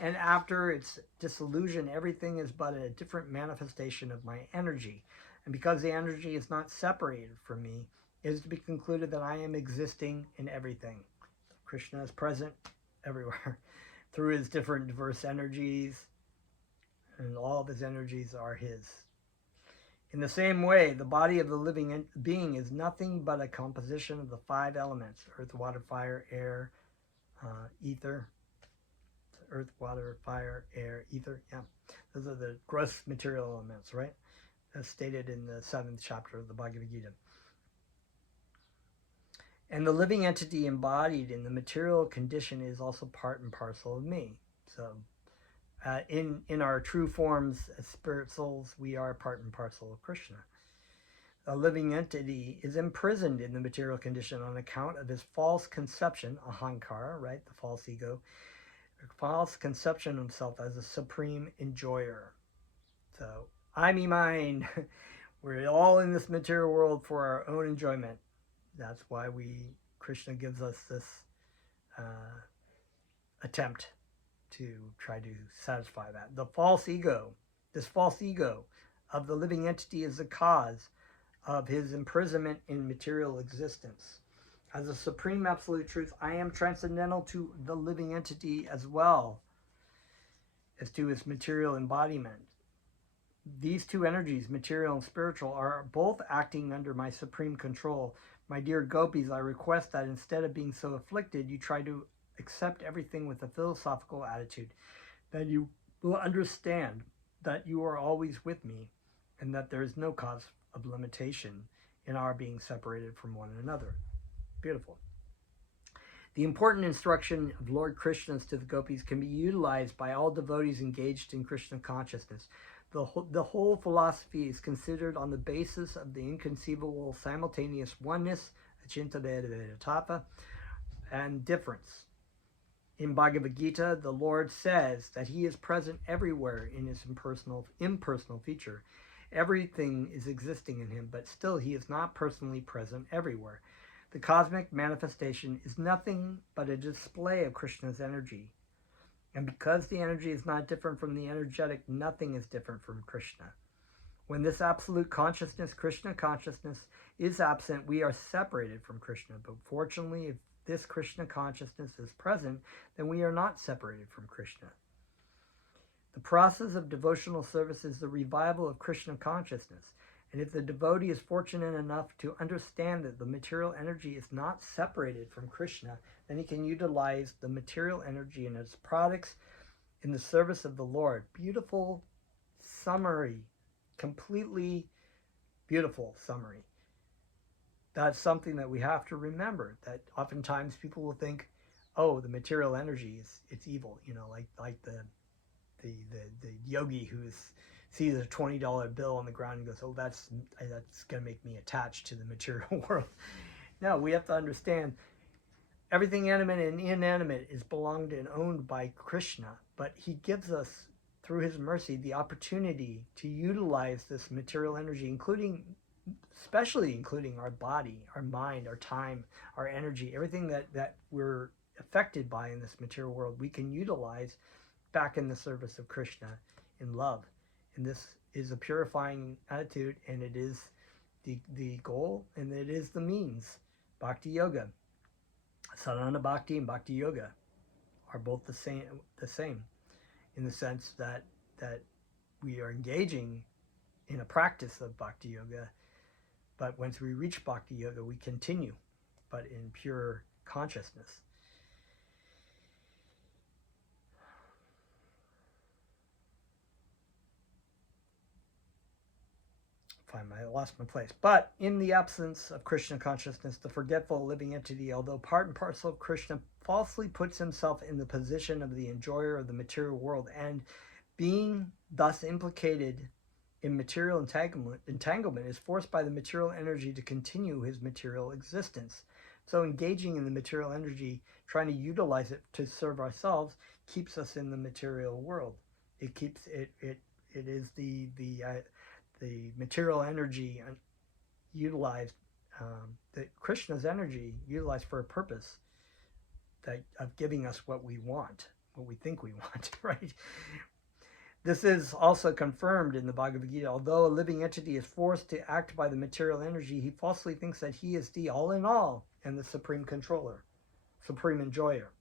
and after its dissolution, everything is but a different manifestation of my energy. And because the energy is not separated from me, it is to be concluded that I am existing in everything. Krishna is present everywhere through his different diverse energies, and all of his energies are his. In the same way, the body of the living being is nothing but a composition of the 5 elements: earth, water, fire, air, ether. Earth, water, fire, air, ether. Yeah, those are the gross material elements, right? As stated in the 7th chapter of the Bhagavad Gita. And the living entity embodied in the material condition is also part and parcel of me. So in our true forms as spirit souls, we are part and parcel of Krishna. A living entity is imprisoned in the material condition on account of his false conception, ahankara, right, the false ego, false conception of himself as a supreme enjoyer. So, I, me, mine, we're all in this material world for our own enjoyment. That's why Krishna gives us this attempt to try to satisfy that. This false ego of the living entity is the cause of his imprisonment in material existence. As a supreme absolute truth, I am transcendental to the living entity as well as to its material embodiment. These two energies, material and spiritual, are both acting under my supreme control. My dear gopis, I request that instead of being so afflicted, you try to accept everything with a philosophical attitude, that you will understand that you are always with me and that there is no cause of limitation in our being separated from one another. Beautiful. The important instruction of Lord Krishna's to the gopis can be utilized by all devotees engaged in Krishna consciousness. The whole philosophy is considered on the basis of the inconceivable simultaneous oneness, achinta bheda tattva, and difference. In Bhagavad Gita, the Lord says that he is present everywhere in his impersonal feature. Everything is existing in him, but still he is not personally present everywhere. The cosmic manifestation is nothing but a display of Krishna's energy. And because the energy is not different from the energetic, nothing is different from Krishna. When this absolute consciousness, Krishna consciousness, is absent, we are separated from Krishna. But fortunately, if this Krishna consciousness is present, then we are not separated from Krishna. The process of devotional service is the revival of Krishna consciousness. And if the devotee is fortunate enough to understand that the material energy is not separated from Krishna, then he can utilize the material energy and its products in the service of the Lord. Beautiful summary, completely beautiful summary. That's something that we have to remember, that oftentimes people will think, oh, the material energy it's evil, like the the yogi who sees a $20 bill on the ground and goes, oh, that's going to make me attached to the material world. No, we have to understand everything animate and inanimate is belonged and owned by Krishna, but he gives us, through his mercy, the opportunity to utilize this material energy, especially including our body, our mind, our time, our energy, everything that we're affected by in this material world, we can utilize back in the service of Krishna in love. And this is a purifying attitude, and it is the goal, and it is the means. Bhakti yoga, sadhana bhakti and bhakti yoga are both the same in the sense that we are engaging in a practice of bhakti yoga, but once we reach bhakti yoga, we continue, but in pure consciousness. I lost my place. But in the absence of Krishna consciousness, the forgetful living entity, although part and parcel of Krishna, falsely puts himself in the position of the enjoyer of the material world, and being thus implicated in material entanglement is forced by the material energy to continue his material existence. So engaging in the material energy, trying to utilize it to serve ourselves, keeps us in the material world. It keeps it is the material energy utilized, the Krishna's energy utilized for a purpose of giving us what we want, what we think we want, right? This is also confirmed in the Bhagavad Gita. Although a living entity is forced to act by the material energy, he falsely thinks that he is the all in all and the supreme controller, supreme enjoyer.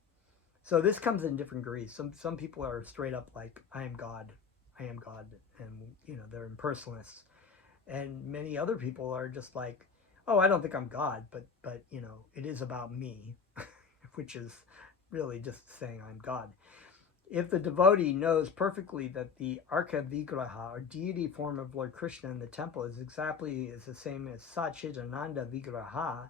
So this comes in different degrees. Some people are straight up like, I am God, and they're impersonalists. And many other people are just like, oh, I don't think I'm God, but it is about me, which is really just saying I'm God. If the devotee knows perfectly that the Arka Vigraha, or deity form of Lord Krishna in the temple, is exactly the same as Satchidananda Vigraha,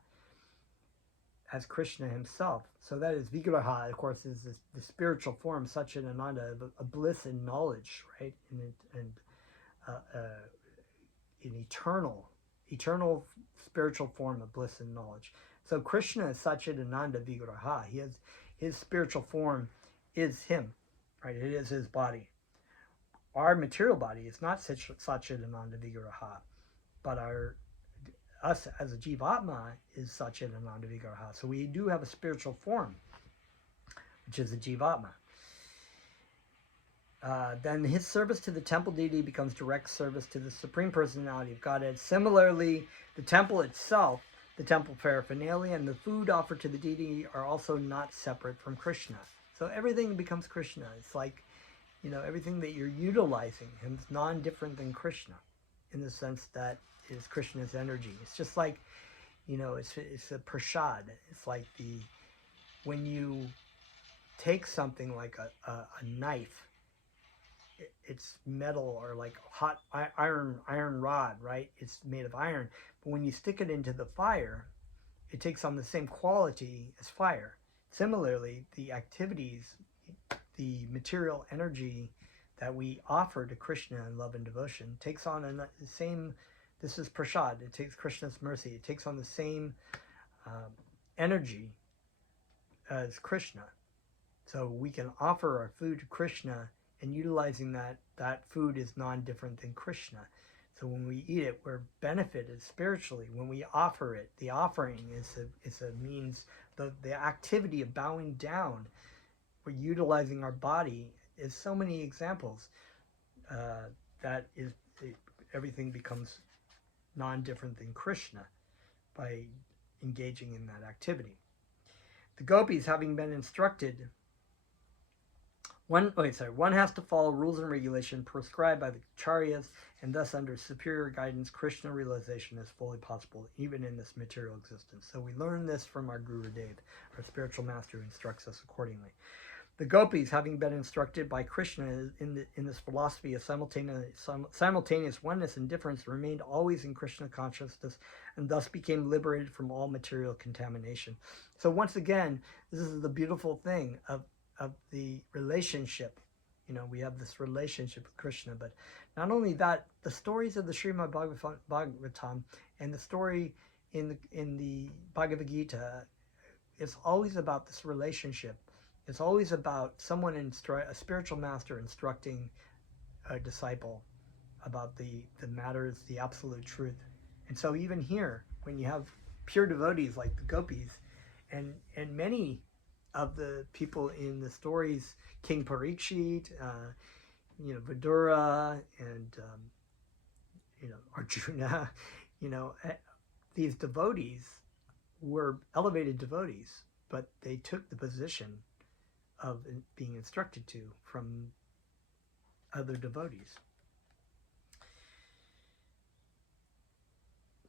as Krishna himself. So that is Vigraha, of course, is the spiritual form, Satchidananda, a bliss in knowledge, right? And an eternal spiritual form of bliss and knowledge. So Krishna is Satchidananda Vigraha. His spiritual form is him, right? It is his body. Our material body is not Satchidananda Vigraha, but us as a Jivatma is Satchidananda Vigraha. So we do have a spiritual form, which is a Jivatma. Then his service to the temple deity becomes direct service to the Supreme Personality of Godhead. Similarly, the temple itself, the temple paraphernalia, and the food offered to the deity are also not separate from Krishna. So everything becomes Krishna. It's like, everything that you're utilizing is non-different than Krishna, in the sense that it is Krishna's energy. It's just like, it's a prasad. It's like when you take something like a knife, it's metal, or like hot iron rod, right? It's made of iron, but when you stick it into the fire, it takes on the same quality as fire. Similarly, the activities, the material energy that we offer to Krishna in love and devotion takes on the same. This is prasad. It takes Krishna's mercy. It takes on the same energy as Krishna. So we can offer our food to Krishna, and utilizing that food is non-different than Krishna. So when we eat it, we're benefited spiritually. When we offer it, the offering is a means, the activity of bowing down, we're utilizing our body. Is so many examples that everything becomes non-different than Krishna by engaging in that activity. The gopis, having been instructed, one has to follow rules and regulation prescribed by the acharyas, and thus under superior guidance, Krishna realization is fully possible, even in this material existence. So we learn this from our Guru Dev, our spiritual master, who instructs us accordingly. The gopis, having been instructed by Krishna in this philosophy of simultaneous oneness and difference, remained always in Krishna consciousness, and thus became liberated from all material contamination. So once again, this is the beautiful thing of the relationship we have this relationship with Krishna. But not only that, the stories of the Srimad Bhagavatam and the story in the Bhagavad Gita, it's always about this relationship. It's always about someone, a spiritual master instructing a disciple about the matters, the absolute truth. And so even here, when you have pure devotees like the gopis, and many of the people in the stories, King Parikshit, Vidura, and Arjuna, these devotees were elevated devotees, but they took the position of being instructed to from other devotees.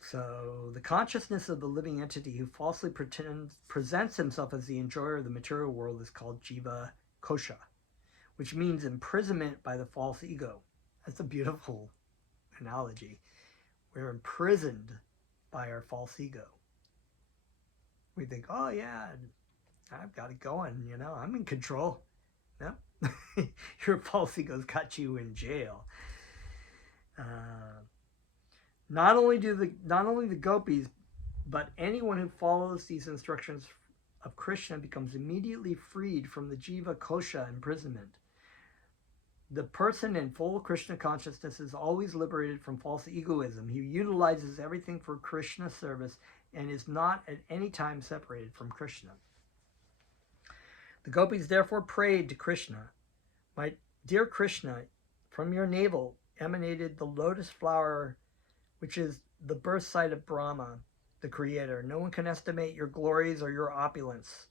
So the consciousness of the living entity who falsely presents himself as the enjoyer of the material world is called jiva kosha, which means imprisonment by the false ego. That's a beautiful analogy. We're imprisoned by our false ego. We think, oh yeah, I've got it going, I'm in control. No, your false ego's got you in jail. Not only the gopis, but anyone who follows these instructions of Krishna becomes immediately freed from the jiva kosha imprisonment. The person in full Krishna consciousness is always liberated from false egoism. He utilizes everything for Krishna service and is not at any time separated from Krishna. The gopis therefore prayed to Krishna, "My dear Krishna, from your navel emanated the lotus flower, which is the birth site of Brahma, the creator. No one can estimate your glories or your opulence,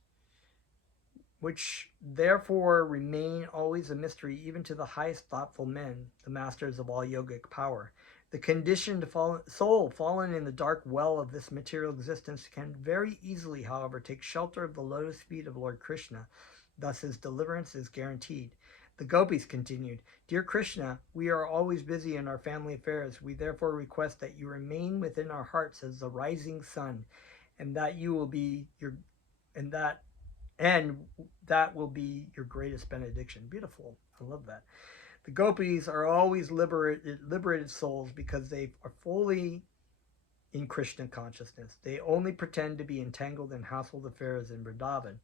which therefore remain always a mystery even to the highest thoughtful men, the masters of all yogic power. The conditioned soul fallen in the dark well of this material existence can very easily, however, take shelter of the lotus feet of Lord Krishna. Thus his deliverance is guaranteed." The gopis continued, "Dear Krishna, we are always busy in our family affairs. We therefore request that you remain within our hearts as the rising sun, and that will be your greatest benediction." Beautiful. I love that. The gopis are always liberated souls because they are fully in Krishna consciousness. They only pretend to be entangled in household affairs in Vrindavan.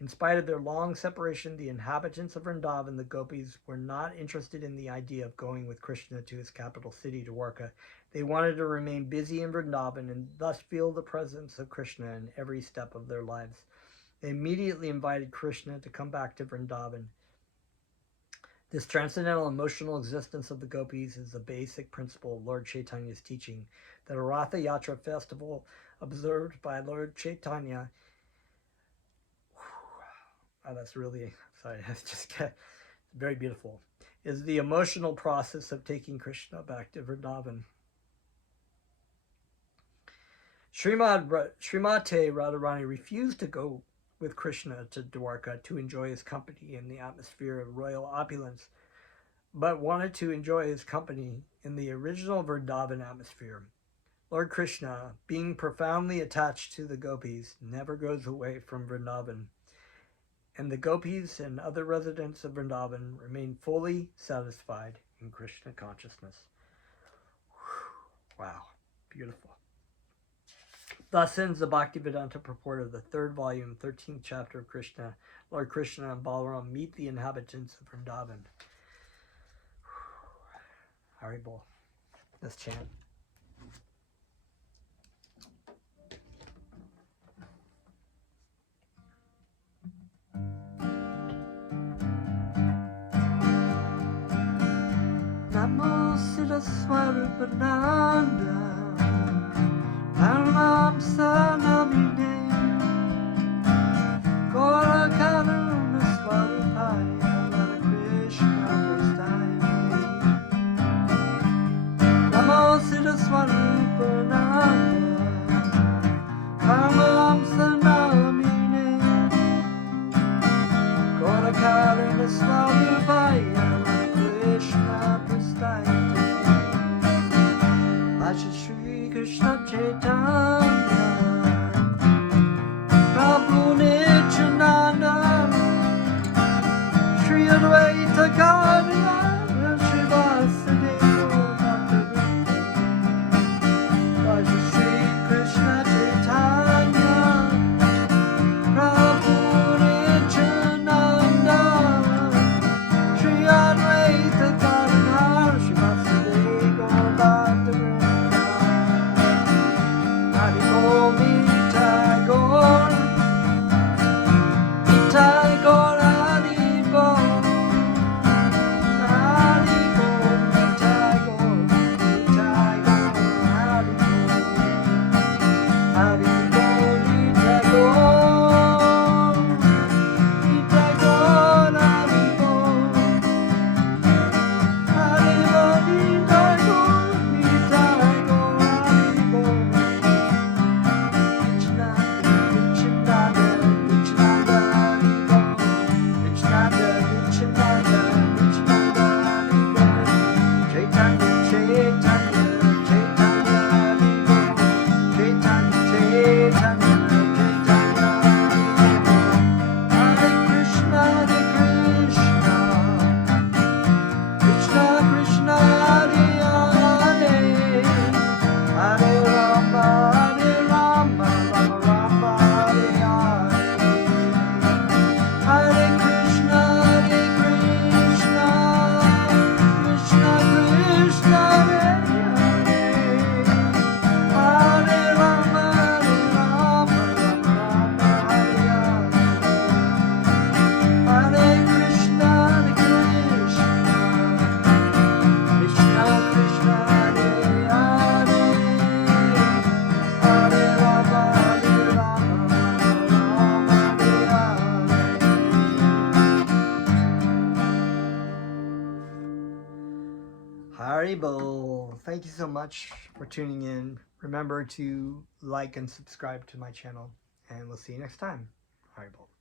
In spite of their long separation, the inhabitants of Vrindavan, the gopis, were not interested in the idea of going with Krishna to his capital city, Dwarka. They wanted to remain busy in Vrindavan and thus feel the presence of Krishna in every step of their lives. They immediately invited Krishna to come back to Vrindavan. This transcendental emotional existence of the gopis is the basic principle of Lord Chaitanya's teaching. The Ratha Yatra festival observed by Lord Chaitanya, that's really, sorry, that's just very beautiful, is the emotional process of taking Krishna back to Vrindavan. Srimati Radharani refused to go with Krishna to Dwarka to enjoy his company in the atmosphere of royal opulence, but wanted to enjoy his company in the original Vrindavan atmosphere. Lord Krishna, being profoundly attached to the gopis, never goes away from Vrindavan, and the gopis and other residents of Vrindavan remain fully satisfied in Krishna consciousness. Wow, beautiful. Thus ends the Bhaktivedanta purport of the 3rd volume, 13th chapter of Krishna. Lord Krishna and Balarama meet the inhabitants of Vrindavan. Haribol. Let's chant. Namo Siddha Swarupananda Paramam Sanamine Gora Karuna Swarupaya Radha Krishna Prastaya Namo Siddha Swarupananda Paramam Sanamine Gora Karuna Swarupaya Radha Krishna Prastaya Vacha Shri Krishna Chaitanya Prabhu Nityananda Shri Advaita Haribo. Thank you so much for tuning in. Remember to like and subscribe to my channel, and we'll see you next time. Haribo.